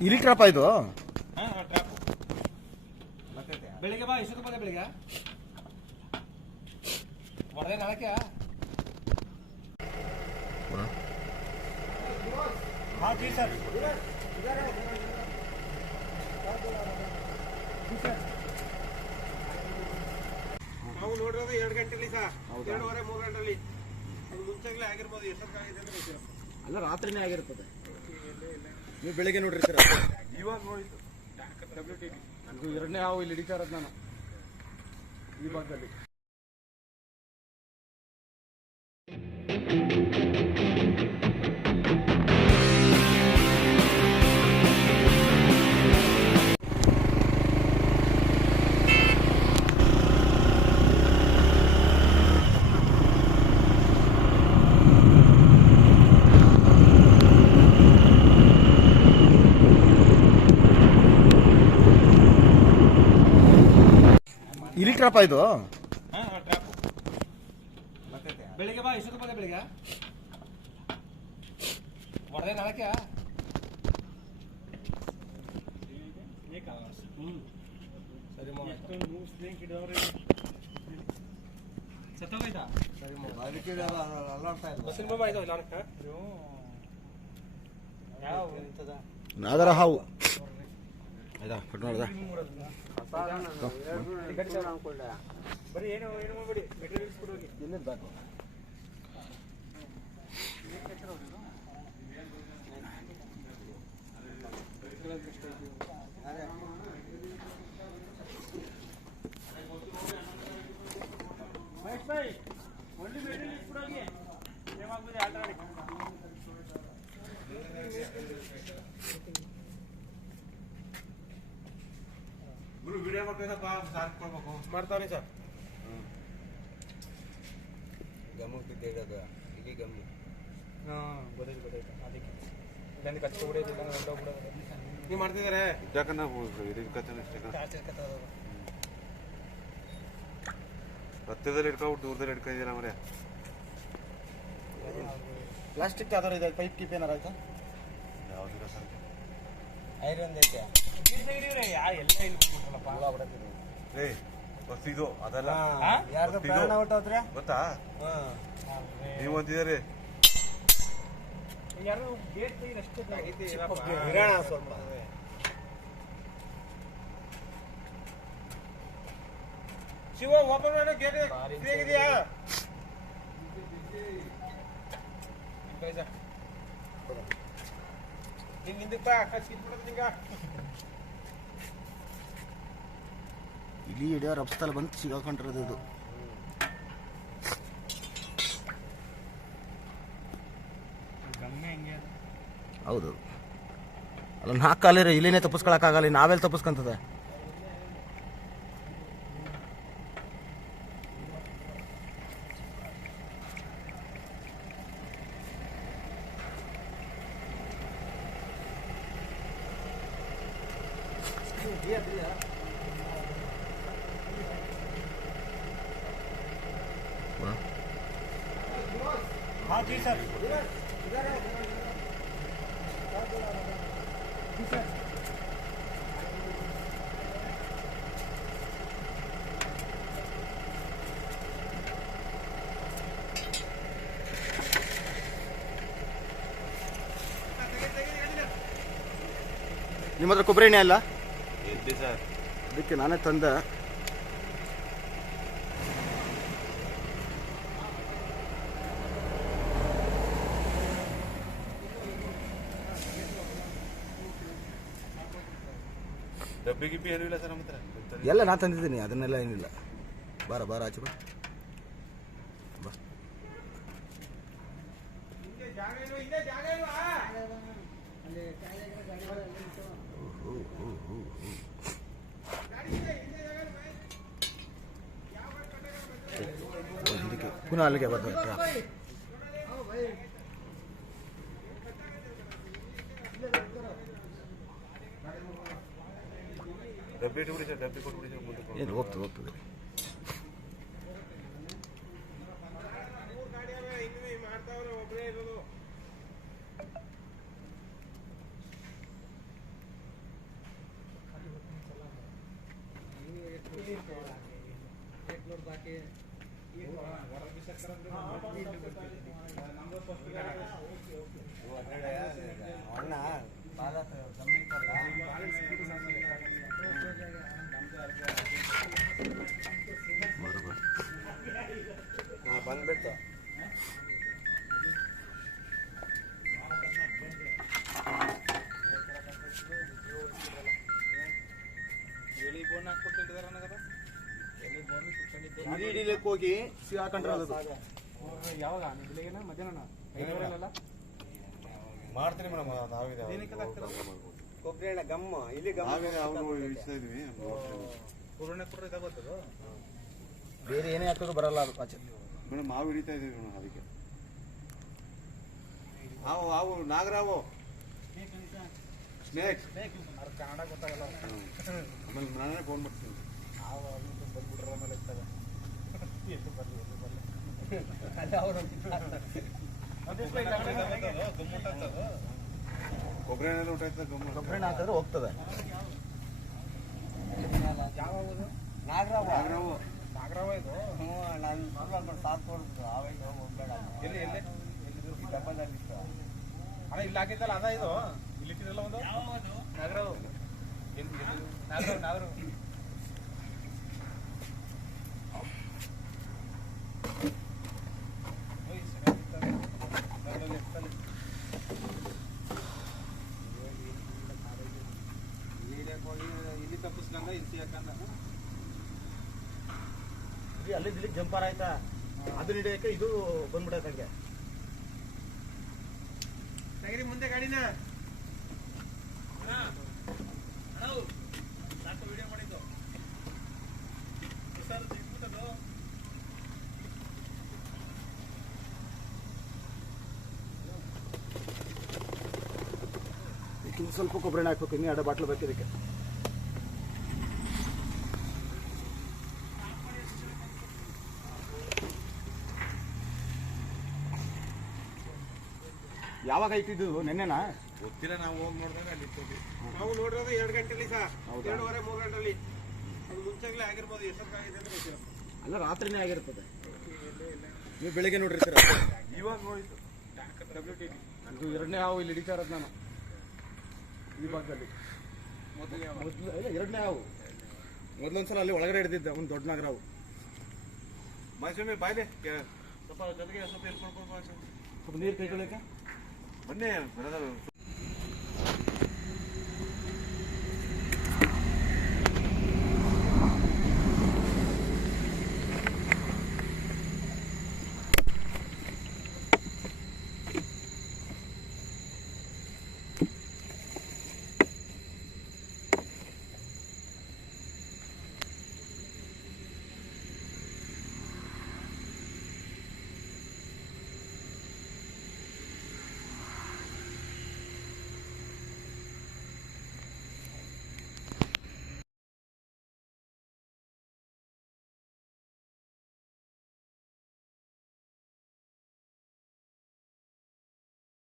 ಇಲ್ಲಿ ಟ್ರಾಪ್ ಇದು ಬೆಳಿಗ್ಗೆ ಬಾ ಇಷ್ಟೊತ್ತು ಬಂದೆ ಬೆಳಿಗ್ಗೆ ಹೊಡೆದೆ ನಾಳಕ್ಕೆ हाँ जी सर ನಾವು ನೋಡಿರೋದು 2 ಗಂಟೆಲಿ ಸರ್ 2:30 3 ಗಂಟೆಲಿ ಅದು ಮುಂಚೆಗ್ಲೇ ಆಗಿರ್ಬೋದು ಎಷ್ಟೊತ್ತಾಗಿದೆ ಅಂತ ಗೊತ್ತಿಲ್ಲ ಅಲ್ಲ ರಾತ್ರಿನೇ ಆಗಿರ್ತದೆ ನೀವು ಬೆಳಿಗ್ಗೆ ನೋಡ್ರಿ ಸರ್ ಇವಾಗ ನೋಡಿದ್ದು WTT ನನಗೂ ಎರಡನೇ ಹಾವು ಇಲ್ಲಿ ಹಿಡಿತಾ ಇರೋದು ನಾನು ಈ ಭಾಗದಲ್ಲಿ ಇಲ್ಲಿ ಟ್ರಾಪ್ ಇದು ಬೆಳಿಗ್ಗೆ ಬಾ ಇಷ್ಟೊತ್ತು ಬಂದೆ ಬೆಳಿಗ್ಗೆ ಹೊಡೆದೆ ನಾಳಕ್ಕೆ ಸರಿ ಸತ್ತೋಗೈತಾ ನಾಗರ ಹಾವು ಆಯ್ತಾ ಕಟ್ ಮಾಡ್ದ ಬರೀ ಏನು ಮಾಡ್ಬೇಡಿ ಮೆಟೀರಿಯಲ್ಸ್ ಕೊಡೋಗಿ ಎಲ್ಲಿಂದ ಬೇಕು only ಮೆಟೀರಿಯಲ್ಸ್ ಕೊಡೋಗಿ ಏನಾಗ್ಬಿದೆ ಆಟ ಆಡಿ ಗುರು ವಿಡಿಯೋ ಮಾಡ್ತಾನೆ ಸರ್ ಗಮನಿಸಿದ್ದೇವೆ ಇಲ್ಲಿ ಗಮನ ಹಾಂ ಗೊತ್ತಾಯ್ತು ಅದಕ್ಕೆ ಇದನ್ನು ಕಚ್ಚಿ ಹೊಡೆಯೋದಿಲ್ಲ ಹೊರಟೋಗ್ಬಿಡೋದು ನೀವು ಮಾಡ್ತಿದ್ದಾರೆ ಹತ್ತಿರದಲ್ಲಿ ಇಟ್ಕೊಂಡು ದೂರದಲ್ಲಿ ಇಟ್ಕೊಂಡಿದ್ದೀರಾ ಮರೆ ಪ್ಲಾಸ್ಟಿಕ್ ಯಾವ್ದಾರು ಇದೆ ಪೈಪ್ ಕೀಪ್ ಏನಾರು ಆಯ್ತಾ ಯಾವುದಿಲ್ಲ ಸರ್ ಐರನ್ ಐತೆ ಎಲ್ಲ ಇಲ್ಲಿ ಏ ಬಸ್ ಇದು ಅದೆಲ್ಲ ಯಾರ್ದು ಪ್ರಾಣ ಹೊಟ್ಟೋದ್ರೆ ಗೊತ್ತಾ ನೀವು ಅಂತಿದ್ದಾರೆ ಯಾರು ಗೇಟ್ ತೆಗೆದು ಅಷ್ಟೇ ಸ್ವಲ್ಪ ಶಿವ ಓಪನ್ ಮಾಡೋ ಗೇಟ್ ಹೇಗಿದೆಯಾ ಹಿಂಗೆ ಹಿಂದಕ್ಕೆ ಕಚ್ಚಿಟ್ಬಿಡೋದು ನಿಂಗ ಇಲ್ಲಿ ಹಿಡಿಯೋ ರಬ್ಸ್ತಲ್ಲಿ ಬಂದು ಸಿಗಾಕೊಂಡಿರೋದು ಇದು ಹೌದು ಅಲ್ಲ 4 ಕಾಲಿರೋ ಇಲ್ಲಿನೇ ತಪ್ಪಿಸ್ಕೊಳಕ್ಕಾಗಲ್ಲ ನಾವೆಲ್ಲಿ ತಪ್ಪಿಸ್ಕೊಂತದೆ हाँ जी सर ನಿಮ್ಮ ಹತ್ರ ಕೊಬ್ಬರಿ ಎಣ್ಣೆ ಅಲ್ಲ ಎಲ್ಲಿ ಸರ್ ಅದಕ್ಕೆ ನಾನೇ ತಂದೆ ಡಬ್ಬಿ ಗಿಬ್ಬಿ ಏನೂ ಇಲ್ಲ ಸರ್ ನಮ್ಮ ಹತ್ರ ಎಲ್ಲ ನಾನು ತಂದಿದ್ದೀನಿ ಅದನ್ನೆಲ್ಲ ಏನಿಲ್ಲ ಬಾರ ಆಚೆ ಬಾ ಪುನಃ ಅಲ್ಲಿಗೆ ಬರ್ತದೆ ಡಬ್ಬಿ ಇಟ್ಬಿಡಿ ಸರ್ ಡಬ್ಬಿ ಕೊಟ್ಬಿಡಿ ಸರ್ ಮುಂದೆ ಏನು ಹೋಗ್ತದೆ ಬಂದ್ಬಿಡ್ತು. ಹಿಡಿಲಿಕ್ಕೆ ಹೋಗಿ ಸಿಗಾಕೊಂಡ್ರೆ ಯಾವಾಗ ಮಧ್ಯಾಹ್ನ ಮಾಡ್ತೀನಿ ಮೇಡಮ್ ನಾವಿದೆ ಕೊಬ್ಬರಿ ಎಣ್ಣೆ ಗಮ್ಮ ಇಲ್ಲಿ ನಾವೇನೆ ಅವ್ರು ಇಳಿಸ್ತಾ ಇದೀವಿ ಬೇರೆ ಏನೇ ಹಾಕೋದು ಬರಲ್ಲ ಅದು ಆಚೆ. ಮೇಡಮ್ ಮಾವು ಹಿಡಿತಾ ಇದೀವಿ ಮೇಡಮ್ ಅದಕ್ಕೆ ಹಾವು ನಾಗರಾವು ಸ್ನೇಕ್ ಕನ್ನಡ ಗೊತ್ತಾಗಲ್ಲ. ಆಮೇಲೆ ನಾನೇ ಫೋನ್ ಮಾಡ್ತೀನಿ ಕೊಬ್ಬರಿ ಎಣ್ಣೆ ಊಟ ಗಮ್ಮ ಕೊಬ್ಬರಿ ಹಾಕಿದ್ರೆ ಹೋಗ್ತದೆ. ನಾಗರಾವು ನಾಗರಾವ ಇದು ಎಲ್ಲಿ ಎಲ್ಲಿ ಅಣ್ಣ ಇಲ್ಲಿ ಹಾಕಿದ್ದಲ್ಲ ಅದ ಇದು ಇಲ್ಲಿ ಇಟ್ಟಿರಲ್ಲ ಒಂದು ನಾಗರಾವ್ ನಾಗರಾವ್ ನಾಗರಾವ್ ಇಲ್ಲಿ ತಪ್ಪಿಸ್ಕೊಂಡ ಇಲ್ಲಿ ಸಿಗಕ್ಕಂದ ಅಲ್ಲಿ ಇಲ್ಲಿಗೆ ಜಂಪರ್ ಆಯ್ತಾ, ಅದನ್ನ ಹಿಡಿಯಕ್ಕೆ ಇದು ಬಂದ್ಬಿಡತ್ತೆ ಹಂಗೆ. ತೆಗಿರಿ ಮುಂದೆ ಗಾಡಿನ ವಿಡಿಯೋ ಮಾಡಿದ್ದು ಇನ್ನು ಸ್ವಲ್ಪ ಕೊಬ್ಬರಿ ಎಣ್ಣೆ ಹಾಕ್ಬೇಕು, ಇನ್ನೂ 2 ಬಾಟ್ಲು ಬೇಕು ಇದಕ್ಕೆ. ಯಾವಾಗ ಐತಿದ್ದು ನೆನ್ನೆನಾ? ಗೊತ್ತಿಲ್ಲ ನಾವು ಹೋಗಿ ನೋಡಿದಾಗ ಅಲ್ಲಿ ಇತ್ತು. ನಾವು ನೋಡಿರೋದು 2 ಗಂಟೆಲಿ ಸರ್, 2:30 3 ಗಂಟೆಲಿ. ಅದು ಮುಂಚೆಗ್ಲೇ ಆಗಿರ್ಬೋದು, ಎಷ್ಟೊತ್ತಾಗಿದೆ ಅಂತ ಗೊತ್ತಿಲ್ಲ. ಅಲ್ಲ ರಾತ್ರಿನೇ ಆಗಿರ್ತದೆ. ನೀವು ಬೆಳಿಗ್ಗೆ ನೋಡಿರ್ತೀರ. ಇವಾಗ ನೋಡಿದ್ದು ಇದು 2ನೇ ಹಾವು ಇಲ್ಲಿ ಹಿಡಿತಾ ಇರೋದು ನಾನು ಈ ಭಾಗದಲ್ಲಿ. ಮೊದಲು ಇಲ್ಲ 2ನೇ ಹಾವು. ಮೊದಲೊಂದ್ಸಲ ಅಲ್ಲಿ ಒಳಗಡೆ ಹಿಡಿದಿದ್ದೆ ಒಂದು ದೊಡ್ಡ ನಾಗರಾವು. ಮೈಸೂಮಿ ಬಾಯ್ಲೆ ಸ್ವಲ್ಪ ಜೊತೆಗೆ ಸ್ವಲ್ಪ ಎಲ್ಲಿ ಕೊಡ್ಕೊಂಡು ಸ್ವಲ್ಪ ನೀರು ಕೈಗೊಳ್ಳಕ್ಕೆ ಬನ್ನಿ ಬರೋದ